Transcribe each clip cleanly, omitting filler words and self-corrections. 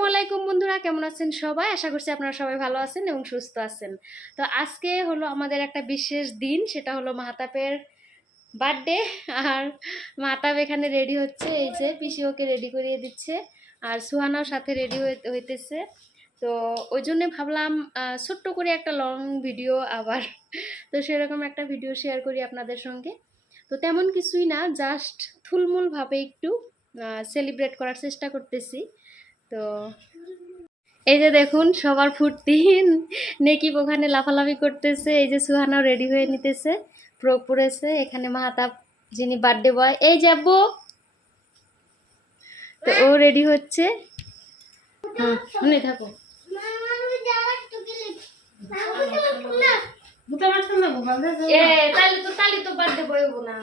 আসসালামু আলাইকুম বন্ধুরা, কেমন আছেন সবাই? আশা করছি আপনারা সবাই ভালো আছেন এবং সুস্থ আছেন। তো আজকে হলো আমাদের একটা বিশেষ দিন, সেটা হলো মাহতাবের বার্থডে। আর মাহতাব এখানে রেডি হচ্ছে, এই যে পিসি ওকে রেডি করিয়ে দিচ্ছে, আর সুহানাও সাথে রেডি হইতেছে। তো ওই জন্যে ভাবলাম ছোট্ট করে একটা লং ভিডিও আবার তো সেরকম একটা ভিডিও শেয়ার করি আপনাদের সঙ্গে। তো তেমন কিছুই না, জাস্ট থুলমূলভাবে একটু সেলিব্রেট করার চেষ্টা করতেছি। তো এই যে দেখুন সবার ফুর্তি, নেকিব ওখানে লাফালাফি করতেছে, এই যে সুহানাও রেডি হয়ে নিতেছে, ফ্রক পরেছে। এখানে মাহতাব যিনি বার্থডে বয়, এই যে আব্বু, তো ও রেডি হচ্ছে। শুনে থাকো। তাহলে তো বার্থডে বয় হবো না।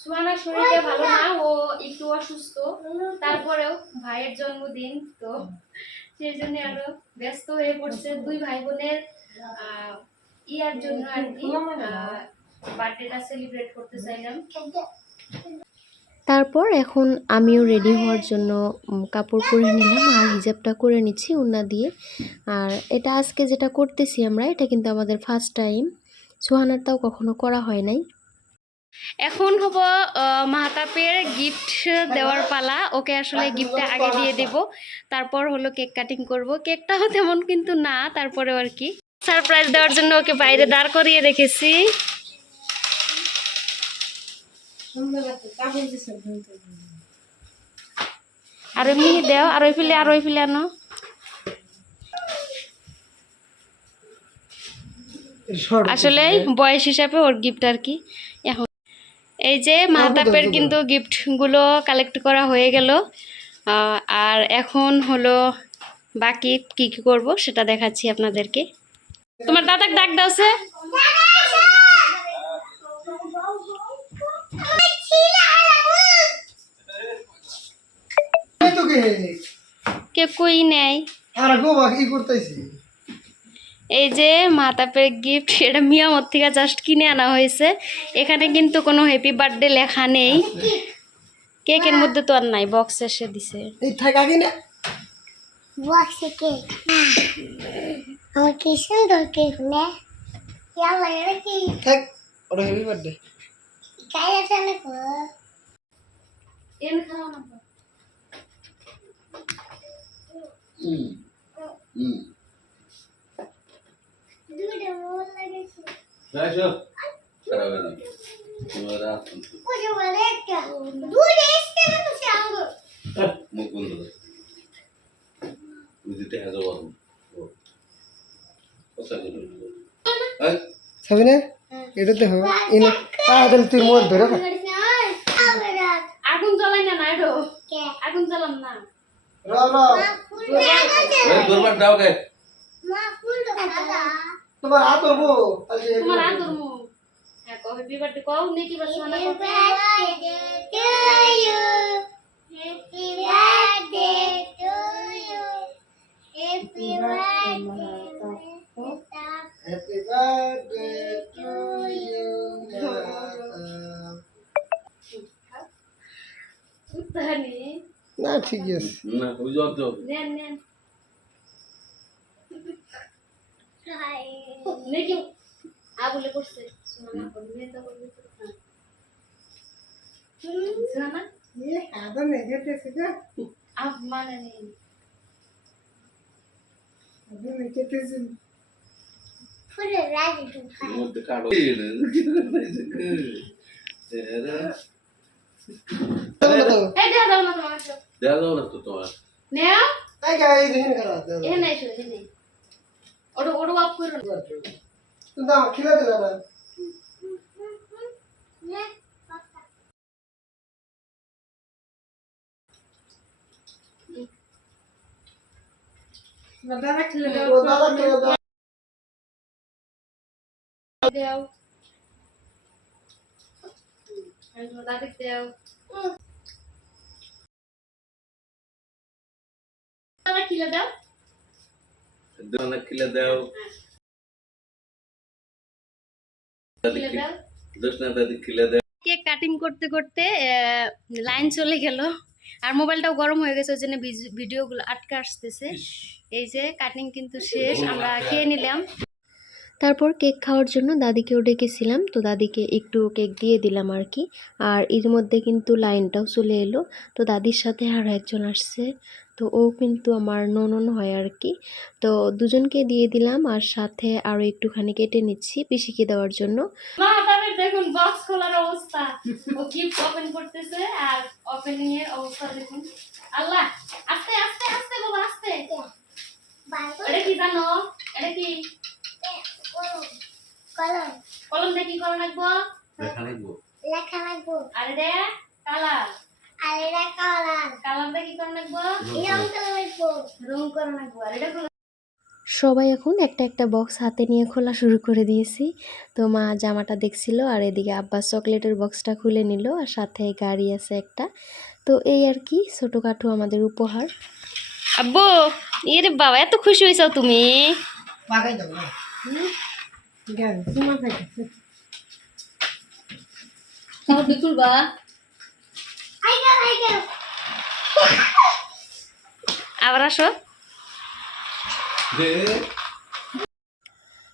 সুহানার শরীরটা ভালো না, ও একটু অসুস্থ, তারপরেও ভাইয়ের জন্মদিন তো সেই জন্য আরো ব্যস্ত হয়ে পড়ছে। দুই ভাই বোনের ইয়ার জন্য আর কি বার্থডেটা সেলিব্রেট করতে চাইলাম। তারপর এখন আমিও রেডি হওয়ার জন্য কাপড় পরে নিলাম আর হিজাবটা করে নিচ্ছি ওড়না দিয়ে। আর এটা আজকে যেটা করতেছি আমরা, এটা কিন্তু আমাদের ফার্স্ট টাইম, সুহানারটাও কখনো করা হয় নাই। এখন হব মাহতাবের গিফট দেওয়ার পালা। ওকে আসলে গিফটটা আগে দিয়ে দেব, তারপর হলো কেক কাটিং করব। কেকটাও তেমন কিন্তু না, তারপরেও আর কি সারপ্রাইজ দেওয়ার জন্য ওকে বাইরে দাঁড় করিয়ে রেখেছি। আর এমনি দেও, আর ওই ফিলে আনো। আসলে বয়স হিসাবে ওর গিফট আর কি। এখন এই যে মাহতাবের কিন্তু গিফটগুলো কালেক্ট করা হয়ে গেল, আর এখন হলো বাকি কি কি করব সেটা দেখাচ্ছি আপনাদেরকে। তোমার দাদাকে ডাক দাও সে। কে কই নেই। এই যে মাহতাবের গিফট, এটা মিয়ামত থেকে জাস্ট কিনে আনা হয়েছে। এখানে কিন্তু কোনো হ্যাপি বার্থডে লেখা নেই, কেকের মধ্যে তো আর নাই, বক্স এসে দিছে। বক্সে কেক আমার কি সুন্দর কেক না, ইয়াল্লা এটা কি থাক ওটা হ্যাপি বার্থডে কাই আছে না কো এন খাও না। দুটো মোল লাগেছে রাইসো খারাপ না তোমার আসুন ওরে বলে একটা দুটো এসে না তো সাঙ্গ মুখ বন্ধ কর বুঝতে আজ বাবু কথা বলো এই সাবিনা এটাতে হবে ইন তাহলে তুই মোর ধরে খা আগুন জ্বালাই না নাইডো, আগুন জ্বালাম না। র র এই দরবার দাও কে মা ফুল তো দাদা তোমার হাত ধরবো তোমার হাত ধরমু। হ্যাঁ কো হ্যাপি বার্থডে কও, নেকি বাস মানে কও। Happy birthday to you. Happy birthday to you. Happy birthday to you উত্তানি না ঠিক আছে না ওই জব দাও নেন নেন Hi. নেকি আগুলে পড়ছে। শোনা না নেন তো করবে তো। শোনা ये आदम है जैसे से আপ মানে নেই। अभी मैं कहते से Put it right into pie. মধ্যে কাটো এই রে কি করতেছে কে এরা এই দাও দাও না তোমার কাছে দাও না তো তোমার নেও। आई गाइस नहीं करा दे এ নাই শুনে এ নাই ওটা ওটা অফ করো না। तो ना खिला दे ना দাদা খেলে দাও वो दादा के दादा দাও। এই তো দাদা দাও। দাদা খেলে দাও। দাও না কিলা দাও খেলে দাও। দোষ না দাদি কিলা দাও কেক কাটিং করতে করতে লাইন চলে গেল আর মোবাইলটাও গরম হয়ে গেছে, ওই জন্য ভিডিওগুলো আটকে আসতেছে। এই যে কাটিং কিন্তু শেষ, আমরা খেয়ে নিলাম। তারপর কেক খাওয়ার জন্য দাদিকেও ডেকেছিলাম, তো দাদিকে একটু কেক দিয়ে দিলাম আর কি। আর এর মধ্যে কিন্তু লাইনটাও চলে এলো, তো দাদির সাথে আরও একজন আসছে, তো ও কিন্তু আমার ননন হয় আর কি। তো দুজনকে দিয়ে দিলাম আর সাথে আরও একটুখানি কেটে নিচ্ছি পিসিকে দেওয়ার জন্য। দেখুন বক্স খোলার অবস্থা, ও গিফট ওপেন করতেছে আর ওপেনিং এর অবস্থা দেখুন। আল্লাহ, আস্তে আস্তে আস্তে বাবা আস্তে। এটা কি জানো? এটা কি কলম কলম দিয়ে কি করা লাগবো? লেখা লাগবো। আর এটা কালার, আর এটা কালার কালার দিয়ে কি করা লাগবো? রং করা লাগবো। রং করা লাগবো। আর এটা সবাই এখন একটা একটা বক্স হাতে নিয়ে খোলা শুরু করে দিয়েছি। তো মা জামাটা দেখছিল আর এদিকে আব্বা চকলেটের বক্সটা খুলে নিল, আর সাথে গাড়ি আছে একটা। তো এই আর কি ছোটোখাটো আমাদের উপহার। আব্বু, এর বাবা এত খুশি হয়েছো তুমি? পাকাই দাও না জ্ঞান তোমার খাইতে সব বিকুলবা আইগা আবার আসো।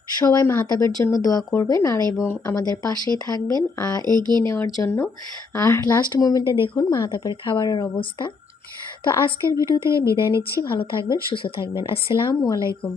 সবাই মাহতাবের জন্য দোয়া করবেন আর এবং আমাদের পাশেই থাকবেন আর এগিয়ে নেওয়ার জন্য। আর লাস্ট মোমেন্টে দেখুন মাহতাবের খাবারের অবস্থা। তো আজকের ভিডিও থেকে বিদায় নিচ্ছি, ভালো থাকবেন, সুস্থ থাকবেন, আসসালামু আলাইকুম।